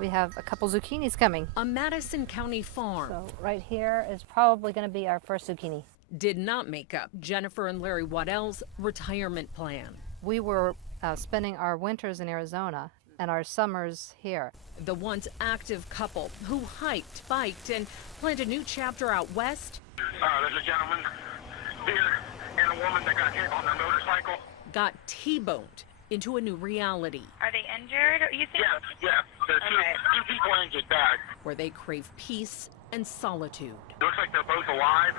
We have a couple zucchinis coming. A Madison County farm. So right here is probably going to be our first zucchini. Did not make up Jennifer and Larry Waddell's retirement plan. We were spending our winters in Arizona and our summers here. The once active couple who hiked, biked, and planned a new chapter out west. There's a gentleman here and a woman that got hit on their motorcycle. Got T-boned into a new reality. Are they injured? You think? Yeah. There's two people injured bad. Where they crave peace and solitude. Looks like they're both alive.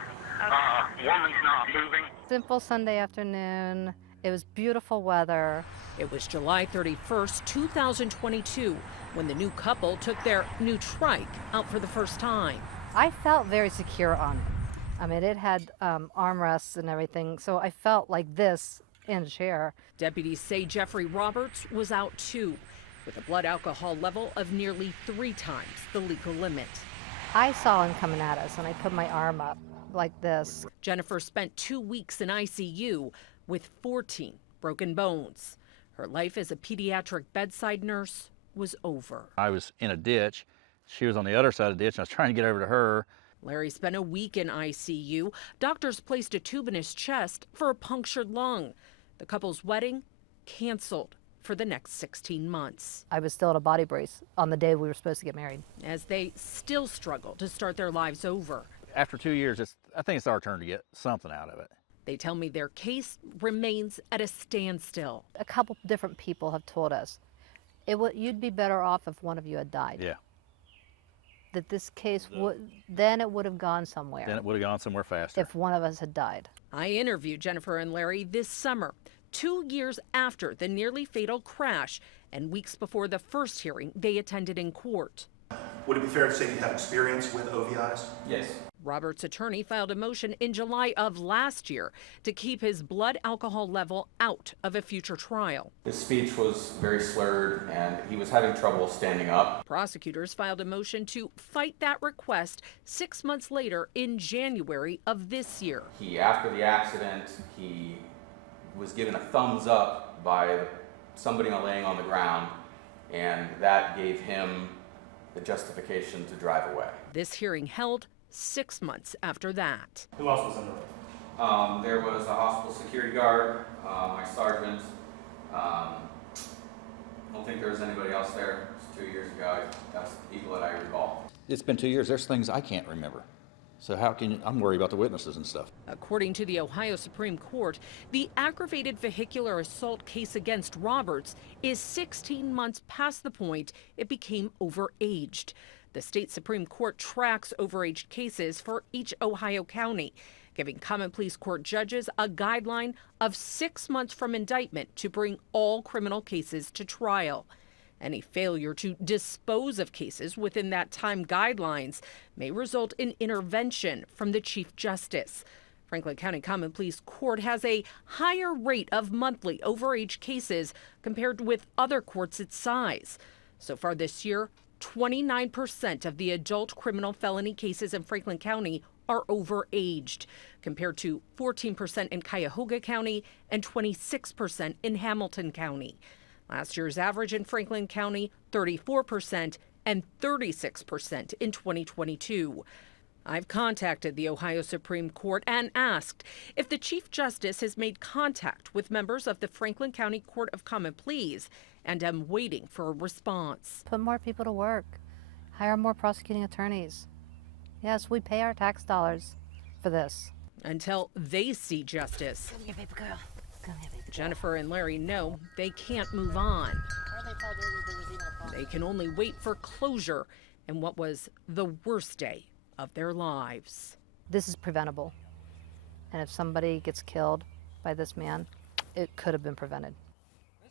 Woman's not moving. Simple Sunday afternoon. It was beautiful weather. It was July 31st, 2022, when the new couple took their new trike out for the first time. I felt very secure on it. I mean, it had armrests and everything, so I felt like this in a chair. Deputies say Jeffrey Roberts was out too, with a blood alcohol level of nearly 3 times the legal limit. I saw him coming at us, and I put my arm up like this. Jennifer spent 2 weeks in ICU with 14 broken bones. Her life as a pediatric bedside nurse was over. I was in a ditch. She was on the other side of the ditch, and I was trying to get over to her. Larry spent a week in ICU. Doctors placed a tube in his chest for a punctured lung. The couple's wedding canceled for the next 16 months. I was still in a body brace on the day we were supposed to get married. As they still struggle to start their lives over. After 2 years, I think it's our turn to get something out of it. They tell me their case remains at a standstill. A couple different people have told us you'd be better off if one of you had died. Yeah. That this case then it would have gone somewhere. Then it would have gone somewhere faster. If one of us had died. I interviewed Jennifer and Larry this summer, 2 years after the nearly fatal crash and weeks before the first hearing they attended in court. Would it be fair to say you have experience with OVIs? Yes. Robert's attorney filed a motion in July of last year to keep his blood alcohol level out of a future trial. His speech was very slurred and he was having trouble standing up. Prosecutors filed a motion to fight that request 6 months later in January of this year. After the accident, he was given a thumbs up by somebody laying on the ground, and that gave him the justification to drive away. This hearing held 6 months after that. Who else was in the room? There was a hospital security guard, my sergeant. I don't think there was anybody else there. It was 2 years ago. That's the people that I recall. It's been 2 years. There's things I can't remember. So I'm worried about the witnesses and stuff. According to the Ohio Supreme Court, the aggravated vehicular assault case against Roberts is 16 months past the point it became overaged. The state Supreme Court tracks overaged cases for each Ohio county, giving common pleas court judges a guideline of 6 months from indictment to bring all criminal cases to trial. Any failure to dispose of cases within that time guidelines may result in intervention from the Chief Justice. Franklin County Common Pleas Court has a higher rate of monthly overage cases compared with other courts its size. So far this year, 29% of the adult criminal felony cases in Franklin County are overaged, compared to 14% in Cuyahoga County and 26% in Hamilton County. Last year's average in Franklin County, 34% and 36% in 2022. I've contacted the Ohio Supreme Court and asked if the Chief Justice has made contact with members of the Franklin County Court of Common Pleas, and am waiting for a response. Put more people to work. Hire more prosecuting attorneys. Yes, we pay our tax dollars for this. Until they see justice. Come here, baby girl. Come here, baby girl. Jennifer and Larry know they can't move on. They can only wait for closure in what was the worst day of their lives. This is preventable. And if somebody gets killed by this man, it could have been prevented.